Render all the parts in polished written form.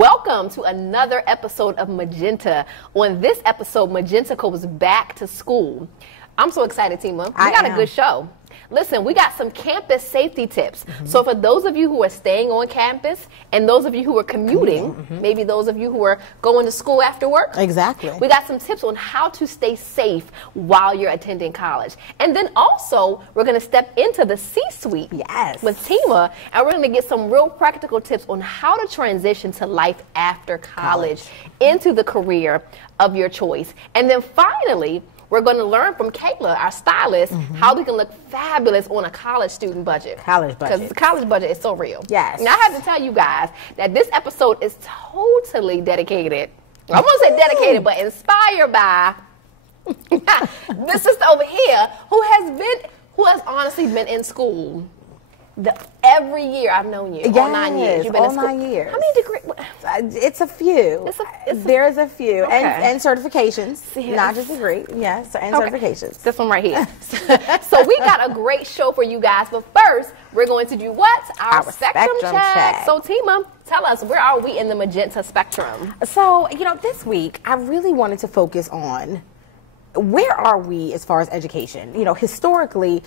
Welcome to another episode of Magenta. On this episode, Magenta goes back to school. I'm so excited, Tima. We got a good show. Listen, we got some campus safety tips. So for those of you who are staying on campus and those of you who are commuting, maybe those of you who are going to school after work. Exactly. We got some tips on how to stay safe while you're attending college. And then also, we're going to step into the C-suite with Tima, and we're going to get some real practical tips on how to transition to life after college into the career of your choice. And then finally, we're going to learn from Kayla, our stylist, how we can look fabulous on a college student budget. Because the college budget is so real. Yes. Now, I have to tell you guys that this episode is totally dedicated. I won't say dedicated, but inspired by this sister over here who has honestly been in school. Every year I've known you, all 9 years. You've been in school. 9 years. How many degrees? It's a few. There's a few. Okay. And certifications, not just degree. Yes, and certifications. This one right here. So we got a great show for you guys, but first, we're going to do what? Our spectrum check. So Tima, tell us, where are we in the Magenta spectrum? So, this week, I really wanted to focus on where are we as far as education? Historically,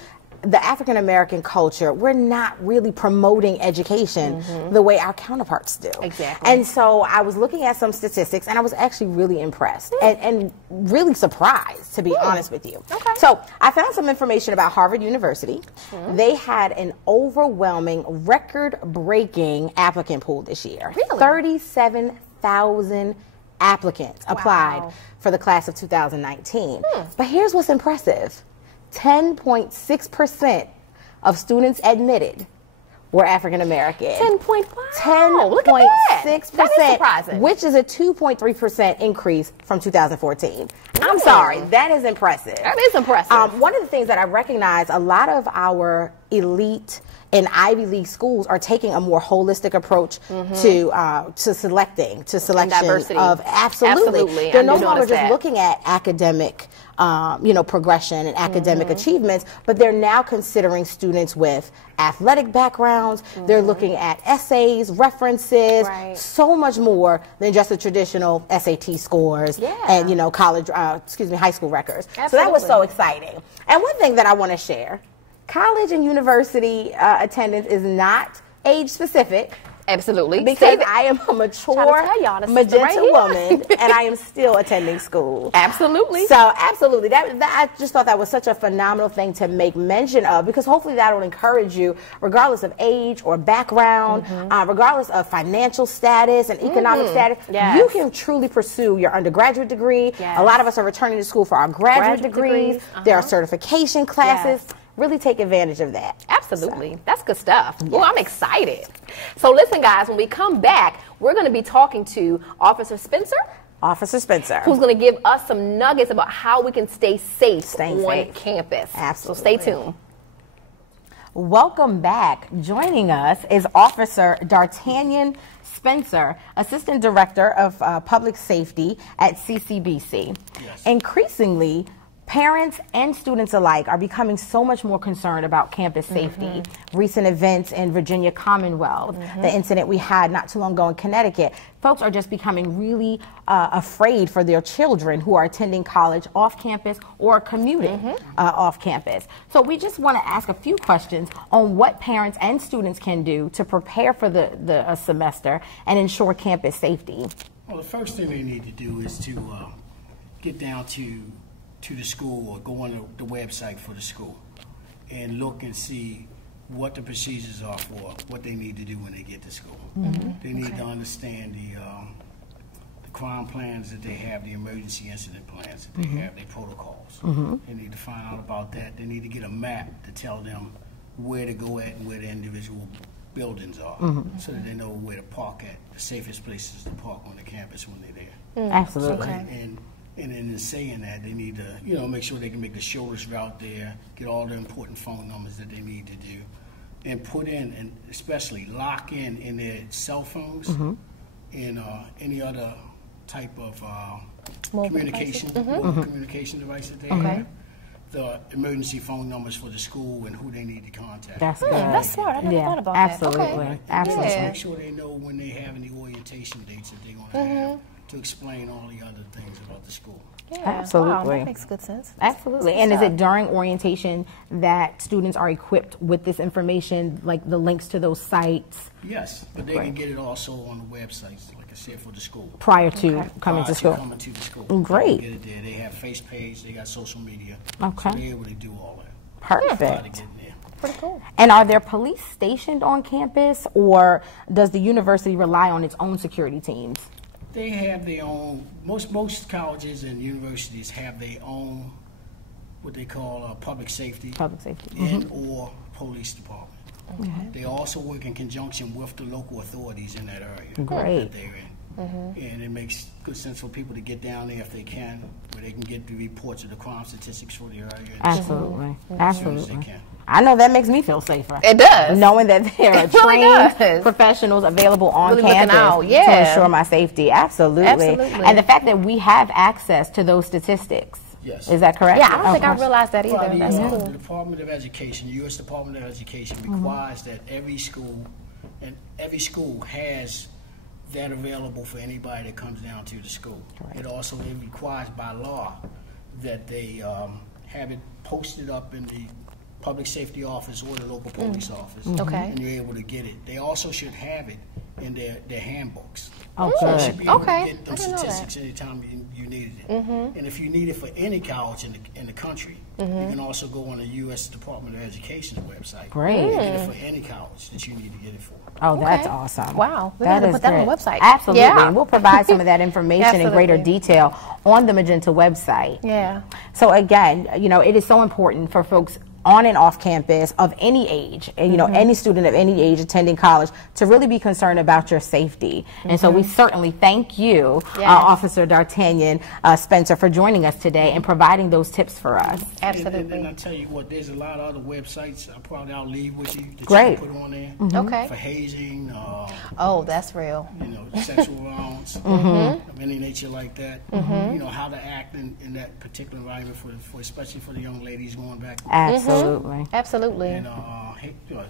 the African American culture, we're not really promoting education the way our counterparts do. Exactly. And so I was looking at some statistics and I was actually really impressed and really surprised, to be honest with you. Okay. So I found some information about Harvard University. They had an overwhelming, record-breaking applicant pool this year. Really? 37,000 applicants applied for the class of 2019. But here's what's impressive. 10.6% of students admitted were African American. 10.5. 10.6%, which is a 2.3% increase from 2014. I'm sorry, that is impressive. That is impressive. One of the things that I recognize, a lot of our elite and Ivy League schools are taking a more holistic approach to selection diversity. Absolutely. They're no longer just looking at academic progression and academic achievements, but they're now considering students with athletic backgrounds. They're looking at essays, references, so much more than just the traditional SAT scores and high school records. Absolutely. So that was so exciting. And one thing that I want to share, college and university attendance is not age specific. Absolutely. Because I am a mature Magenta woman and I am still attending school. Absolutely. So absolutely. I just thought that was such a phenomenal thing to make mention of, because hopefully that will encourage you, regardless of age or background, regardless of financial status and economic status, you can truly pursue your undergraduate degree. A lot of us are returning to school for our graduate degrees. There are certification classes. Really take advantage of that. Absolutely. That's good stuff. Yes. Oh, I'm excited. So listen, guys, when we come back, we're going to be talking to Officer Spencer. Who's going to give us some nuggets about how we can stay safe on campus. Absolutely. So stay tuned. Welcome back. Joining us is Officer D'Artagnan Spencer, Assistant Director of Public Safety at CCBC. Yes. Increasingly, parents and students alike are becoming so much more concerned about campus safety. Recent events in Virginia Commonwealth, the incident we had not too long ago in Connecticut, folks are just becoming really afraid for their children who are attending college off campus or commuting off campus. So we just want to ask a few questions on what parents and students can do to prepare for the semester and ensure campus safety. Well, the first thing they need to do is to get down to the school or go on the website for the school and look and see what the procedures are for what they need to do when they get to school. They need to understand the crime plans that they have, the emergency incident plans that they have, their protocols. They need to find out about that. They need to get a map to tell them where to go at and where the individual buildings are, so that they know where to park at, the safest places to park on the campus when they're there. Absolutely. And in saying that, they need to, make sure they can make the shortest route there, get all the important phone numbers that they need to do, and put in, and especially lock in their cell phones and any other type of communication device that they have. the emergency phone numbers for the school and who they need to contact. That's good. That's smart. I never thought about absolutely. that. Okay. And Absolutely. just make sure they know when they have any orientation dates that they're going to have to explain all the other things about the school. Yeah. Absolutely. Wow, that makes good sense. Absolutely. And is it during orientation that students are equipped with this information, like the links to those sites? Yes, but they can get it also on the websites, like I said, for the school. Prior to coming to school? Coming to the school. Great. They can get it there. They have face page, they got social media. Okay. So they're able to do all that. Perfect. Try to get in there. Pretty cool. And are there police stationed on campus, or does the university rely on its own security teams? They have their own, most colleges and universities have their own, what they call public safety. Public safety. And or police department. Okay. They also work in conjunction with the local authorities in that area Great. that they're in. And it makes good sense for people to get down there if they can, where they can get the reports of the crime statistics for the area. Absolutely. As soon as they Absolutely. can. I know that makes me feel safer. It does. Knowing that there are It really trained does. professionals available on Really looking campus out, to yeah. ensure my safety. Absolutely. Absolutely. And the fact that we have access to those statistics. Yes. Is that correct? Yeah, I don't think I Okay. realized that either. Well, That's cool. the Department of Education, the U.S. Department of Education requires that every school has that available for anybody that comes down to the school. Right. It also requires by law that they have it posted up in the public safety office or the local police office. Okay. And you're able to get it. They also should have it in their handbooks. Oh, So you good. should be able Okay. to get those I didn't know that. statistics anytime you needed it. And if you need it for any college in the country, you can also go on the U.S. Department of Education's website. Great. And get it for any college that you need to get it for. Oh, that's Okay. awesome. Wow. We're That gonna is put that on great. the website. Absolutely. Yeah. And we'll provide some of that information in greater Absolutely. detail on the Magenta website. Yeah. So again, it is so important for folks on and off campus of any age, and any student of any age attending college, to really be concerned about your safety. And so we certainly thank you, Yes. Officer D'Artagnan Spencer, for joining us today and providing those tips for us. Absolutely. And I tell you what, there's a lot of other websites I'll leave with you that Great. you can put on there Okay. for hazing, Oh, that's real. sexual violence of any nature like that. How to act in that particular environment for especially for the young ladies going back. Absolutely. Absolutely. And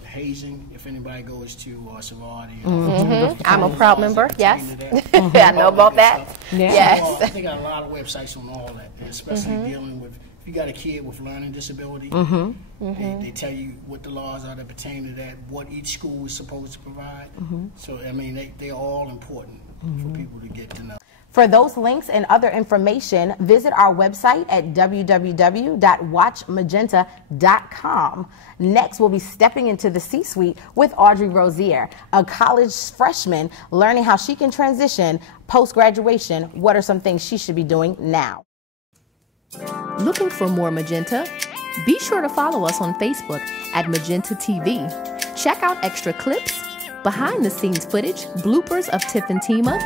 hazing, if anybody goes to sorority. I'm a proud member. Yes. I I know about that. Yes. They got a lot of websites on all that, and especially dealing with, if you got a kid with learning disability, they tell you what the laws are that pertain to that, what each school is supposed to provide. So, I mean, they're all important for people to get to know. For those links and other information, visit our website at www.watchmagenta.com. Next, we'll be stepping into the C-suite with Audrey Rozier, a college freshman learning how she can transition post-graduation. What are some things she should be doing now? Looking for more Magenta? Be sure to follow us on Facebook at Magenta TV. Check out extra clips, behind-the-scenes footage, bloopers of Tiff and Tima.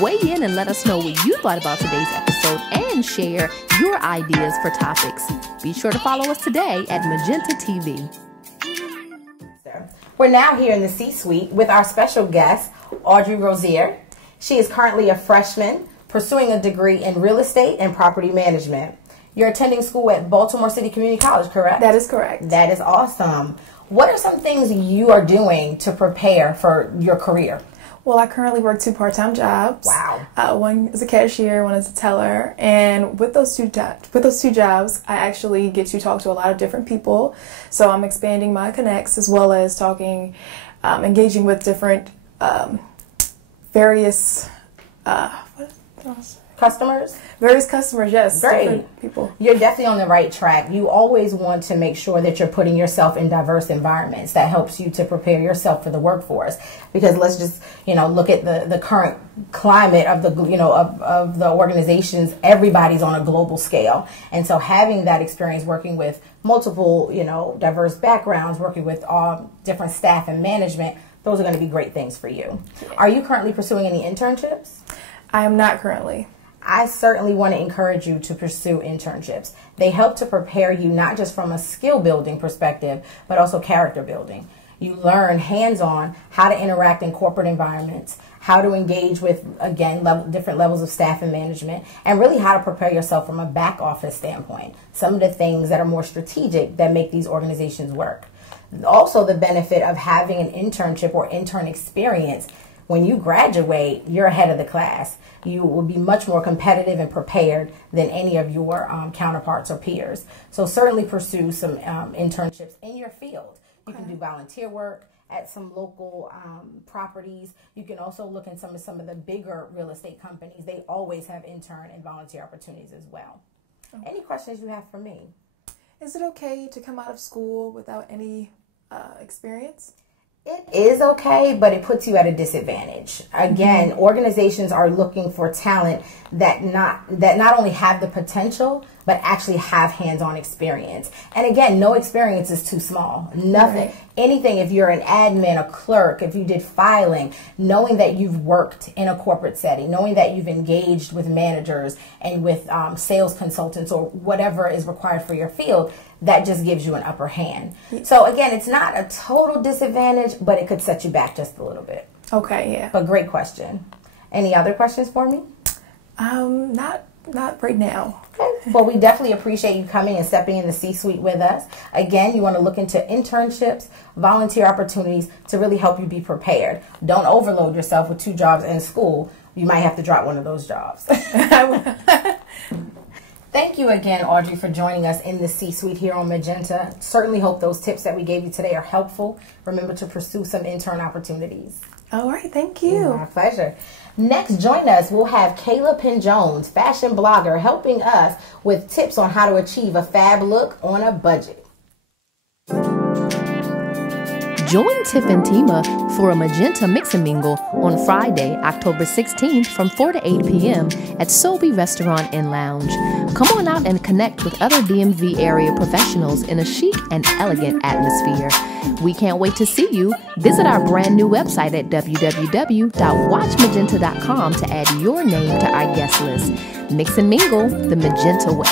Weigh in and let us know what you thought about today's episode and share your ideas for topics. Be sure to follow us today at Magenta TV. We're now here in the C-suite with our special guest, Audrey Rozier. She is currently a freshman pursuing a degree in real estate and property management. You're attending school at Baltimore City Community College, correct? That is correct. That is awesome. What are some things you are doing to prepare for your career? Well, I currently work 2 part-time jobs. Wow. One is a cashier, one is a teller. And with those two jobs, I actually get to talk to a lot of different people. So I'm expanding my connects as well as engaging with different various Customers? various customers, yes. Great. Different people. You're definitely on the right track. You always want to make sure that you're putting yourself in diverse environments. That helps you to prepare yourself for the workforce. Because let's just, look at the current climate of the, of the organizations. Everybody's on a global scale. And so having that experience working with multiple, diverse backgrounds, working with different staff and management, those are going to be great things for you. Are you currently pursuing any internships? I am not currently. I certainly want to encourage you to pursue internships. They help to prepare you not just from a skill building perspective, but also character building. You learn hands-on how to interact in corporate environments, how to engage with, again, different levels of staff and management, and really how to prepare yourself from a back office standpoint. Some of the things that are more strategic that make these organizations work. Also, the benefit of having an internship or intern experience. When you graduate, you're ahead of the class. You will be much more competitive and prepared than any of your counterparts or peers. So certainly pursue some internships in your field. You can do volunteer work at some local properties. You can also look in some of the bigger real estate companies. They always have intern and volunteer opportunities as well. Okay. Any questions you have for me? Is it okay to come out of school without any experience? It is okay, but it puts you at a disadvantage. Again, organizations are looking for talent that not only have the potential, but actually have hands-on experience. And again, no experience is too small. Nothing. Right. Anything, if you're an admin, a clerk, if you did filing, knowing that you've worked in a corporate setting, knowing that you've engaged with managers and with sales consultants or whatever is required for your field, that just gives you an upper hand. So again, it's not a total disadvantage, but it could set you back just a little bit. Okay, yeah. But great question. Any other questions for me? Not right now. Okay. Well, we definitely appreciate you coming and stepping in the C-suite with us. Again, you want to look into internships, volunteer opportunities to really help you be prepared. Don't overload yourself with 2 jobs in school. You might have to drop one of those jobs. Thank you again, Audrey, for joining us in the C-suite here on Magenta. Certainly hope those tips that we gave you today are helpful. Remember to pursue some intern opportunities. All right, thank you. My pleasure. Next, join us. We'll have Kayla Penn-Jones, fashion blogger, helping us with tips on how to achieve a fab look on a budget. Join Tiff and Tima for a Magenta Mix and Mingle on Friday, October 16th from 4 to 8 p.m. at Sobe Restaurant and Lounge. Come on out and connect with other DMV area professionals in a chic and elegant atmosphere. We can't wait to see you. Visit our brand new website at www.watchmagenta.com to add your name to our guest list. Mix and mingle the Magenta way.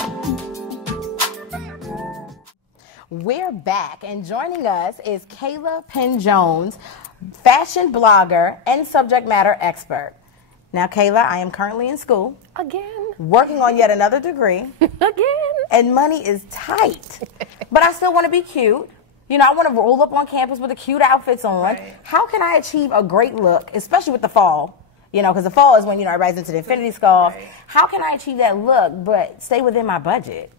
We're back, and joining us is Kayla Penn-Jones, fashion blogger and subject matter expert. Now, Kayla, I am currently in school. Again. Working on yet another degree. Again. And money is tight. But I still want to be cute. You know, I want to roll up on campus with the cute outfits on. Right. How can I achieve a great look, especially with the fall? You know, because the fall is when, you know, everybody's into the infinity scarf. Right. How can I achieve that look but stay within my budget?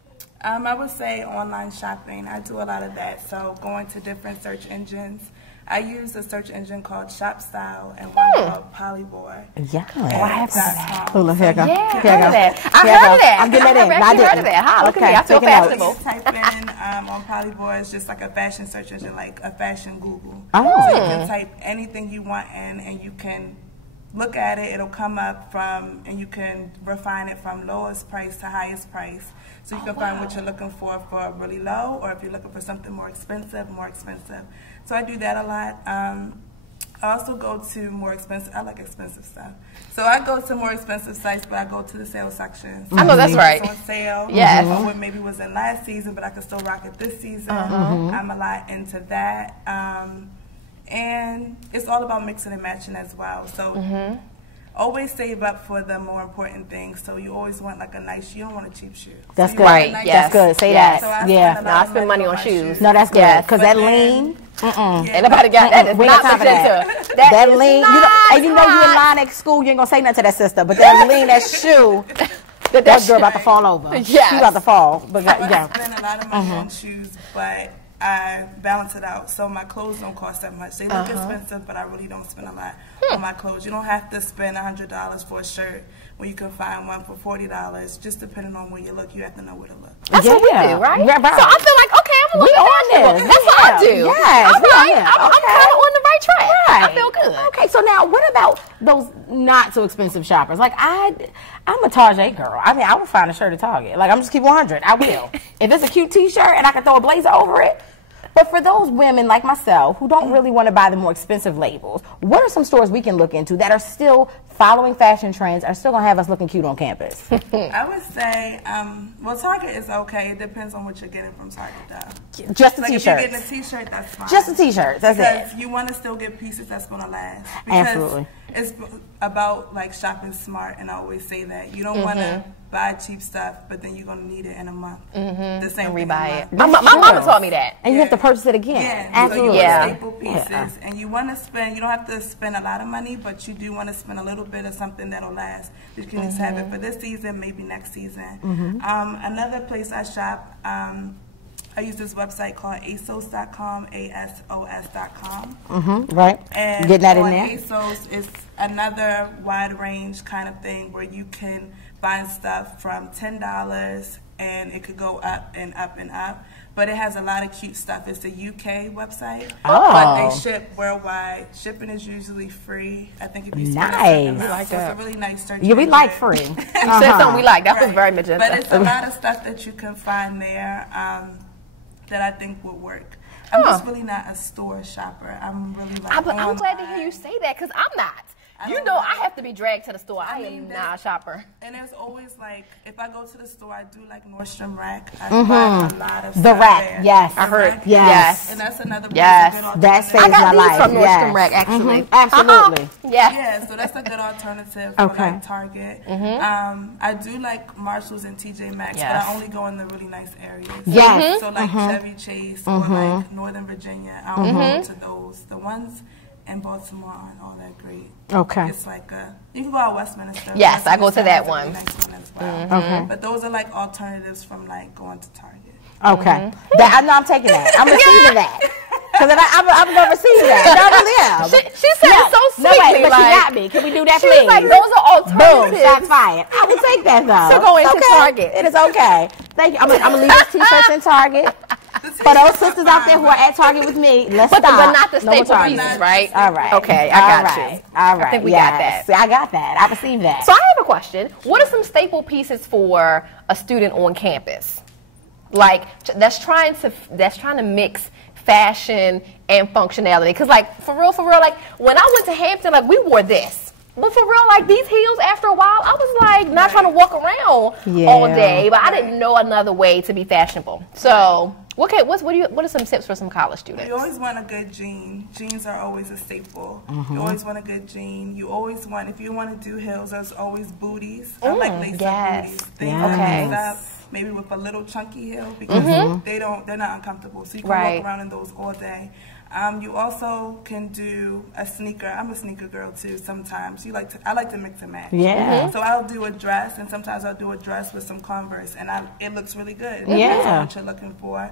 I would say online shopping. I do a lot of that. So going to different search engines. I use a search engine called ShopStyle and one called Polyboy. Yeah. Oh, I have that. Oh, look, here I go. Yeah, I heard of that. I heard of that. I'm getting that in. I heard of that. Huh? Look at me. I feel fashionable. You type in on Polyboy, it's just like a fashion search engine, like a fashion Google. Oh. So you can type anything you want in and you can look at it. It'll come up from, and you can refine it from lowest price to highest price. So you can find what you're looking for really low, or if you're looking for something more expensive, So I do that a lot. I also go to more expensive, I like expensive stuff. So I go to more expensive sites, but I go to the sale section. I know that's right. It's on sale. Yes. Or what maybe was in last season, but I can still rock it this season. I'm a lot into that. And it's all about mixing and matching as well. So always save up for the more important things. So you always want like a nice, you don't want a cheap shoe. That's so good. Right. Nice That's good. Say that. So I I spend money on shoes. No, that's good. Because that lean. Ain't nobody got that. It's not Magenta. That lean. You know you in line at school, you ain't going to say nothing to that sister. But that lean, that shoe, that girl about to fall over. Yes. She about to fall. But I spend a lot of money on shoes, but I balance it out. So my clothes don't cost that much. They look expensive, but I really don't spend a lot on my clothes. You don't have to spend $100 for a shirt when you can find one for $40. Just depending on where you look, you have to know where to look. That's what we do, right? Yeah, right. So I feel like, okay, I'm a little on this. That's what I do. Yes, I'm kind of on the right track. Right. I feel good. Okay, so now what about those not so expensive shoppers? Like I'm a Target girl. I mean, I would find a shirt at Target. Like I'm just keep 100. I will. If it's a cute T-shirt and I can throw a blazer over it. But for those women like myself who don't really want to buy the more expensive labels, what are some stores we can look into that are still following fashion trends, are still going to have us looking cute on campus? I would say, well, Target is okay. It depends on what you're getting from Target, though. Just a like T-shirt. If you're getting a T-shirt, that's fine. Just a T-shirt. That's because it. you want to still get pieces that's going to last. Absolutely. It's about like shopping smart, and I always say that you don't want to buy cheap stuff, but then you're gonna need it in a month. The same thing. Rebuy it. My mama taught me that. And you have to purchase it again. Yeah, Absolutely. So you want staple pieces, and you want to spend. You don't have to spend a lot of money, but you do want to spend a little bit of something that'll last. You can just have it for this season, maybe next season. Another place I shop. I use this website called ASOS.com, ASOS.com. Right. And getting that in on there. ASOS is another wide range kind of thing where you can find stuff from $10 and it could go up and up and up. But it has a lot of cute stuff. It's a UK website, but they ship worldwide. Shipping is usually free. I think if you spend a certain amount. like so that. it's a really nice search. Yeah, we like free. You said something we like. That was very Magenta. But it's a lot of stuff that you can find there that I think would work. I'm just really not a store shopper. I'm really like I'm glad to hear you say that because I'm not. You know, I have to be dragged to the store. I am not a shopper. And there's always like, if I go to the store, I do like Nordstrom Rack. I find a lot of stuff The rack, there. yes. I heard. Yes. And that's another place Yes. a good That alternative. saves I got my these life. from Nordstrom Yes. Rack, actually. Absolutely. Yeah, so that's a good alternative for Okay. like Target. I do like Marshalls and TJ Maxx, but I only go in the really nice areas. Yes. So like Chevy Chase or like Northern Virginia, I don't go to those. The ones in Baltimore aren't all that great. Okay. It's like you can go out Westminster. Yes, I go to Westminster that has a one. really nice one as well. Okay. But those are like alternatives from like going to Target. Okay. That, I know I'm taking that. I'm receiving that. Because I'm going to receive that. No, I really am. She said it so No, sweetly. wait, but like, she got me. Can we do that, she please? was like, those are Boom, alternatives. shots fired. I will take that, though. To go into It's okay. Target. It is okay. Thank you. I'm going to leave those T-shirts in Target. For those sisters out there who are at Target with me, let's But stop. not the No more staple Target. pieces, right? All right. Okay, I got you. All right. I think we got yes. that. I got that. I received that. So I have a question. What are some staple pieces for a student on campus? Like that's trying to mix fashion and functionality. Because like for real, like when I went to Hampton, like we wore this. But for real, like these heels, after a while, I was like not trying to walk around all day. But I didn't know another way to be fashionable. So what are some tips for some college students? You always want a good jean. Jeans are always a staple. You always want a good jean. You always want, if you want to do heels, there's always booties. I like lace-up booties. Things up, maybe with a little chunky heel because they're not uncomfortable. So you can walk around in those all day. You also can do a sneaker. I'm a sneaker girl too. Sometimes I like to mix and match. Yeah. So I'll do a dress, and sometimes I'll do a dress with some Converse, and it looks really good. It depends on what you're looking for.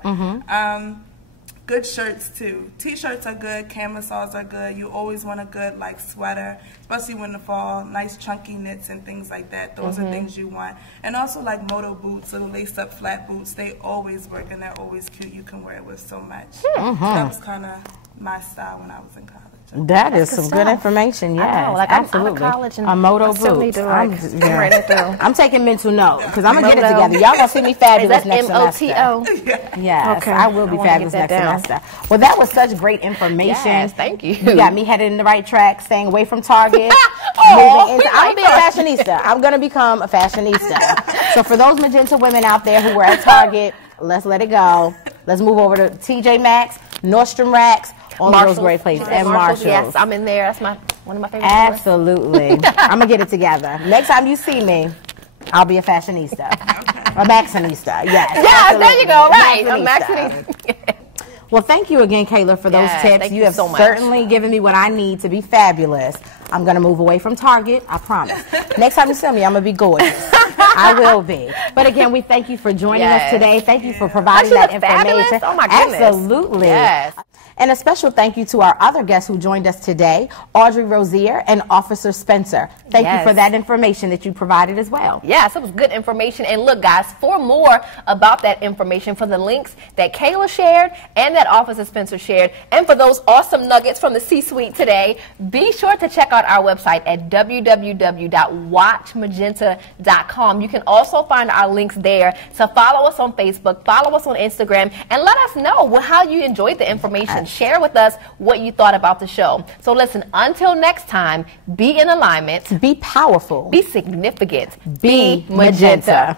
Good shirts too. T-shirts are good. Camisoles are good. You always want a good like sweater, especially when the fall. Nice chunky knits and things like that. Those are things you want. And also like moto boots, little lace-up flat boots. They always work and they're always cute. You can wear it with so much. So that was kind of my style when I was in college. That is some good information. Yes, I know, like absolutely. I'm out of college and a moto I still boot. need to like I'm taking mental note because I'm gonna get it together. Y'all gonna see me fabulous next semester. MOTO? Yes, Okay. I will be fabulous next semester. Well, that was such great information. Yes, thank you. You got me headed in the right track, staying away from Target. I'm gonna be a fashionista. I'm gonna become a fashionista. So for those Magenta women out there who were at Target, let's let it go. Let's move over to TJ Maxx, Nordstrom Racks. All of those great places. And Marshalls. Yes, I'm in there. That's one of my favorite stores. Absolutely. I'm going to get it together. Next time you see me, I'll be a fashionista. A Maxinista. Yes. Yeah, there you go. Right. A Maxinista. Well, thank you again, Kayla, for those tips. Thank You have so much. certainly given me what I need to be fabulous. I'm going to move away from Target, I promise. Next time you see me, I'm going to be gorgeous. I will be. But again, we thank you for joining us today. Thank you for providing that information. Oh, my goodness. Absolutely. Yes. And a special thank you to our other guests who joined us today, Audrey Rozier and Officer Spencer. Thank you for that information that you provided as well. Yes, it was good information. And look, guys, for more about that information, for the links that Kayla shared and that Officer Spencer shared, and for those awesome nuggets from the C-suite today, be sure to check out our website at www.watchmagenta.com. You can also find our links there. So follow us on Facebook, follow us on Instagram, and let us know how you enjoyed the information. Share with us what you thought about the show. So listen, until next time, be in alignment. Be powerful. Be significant. Be Magenta.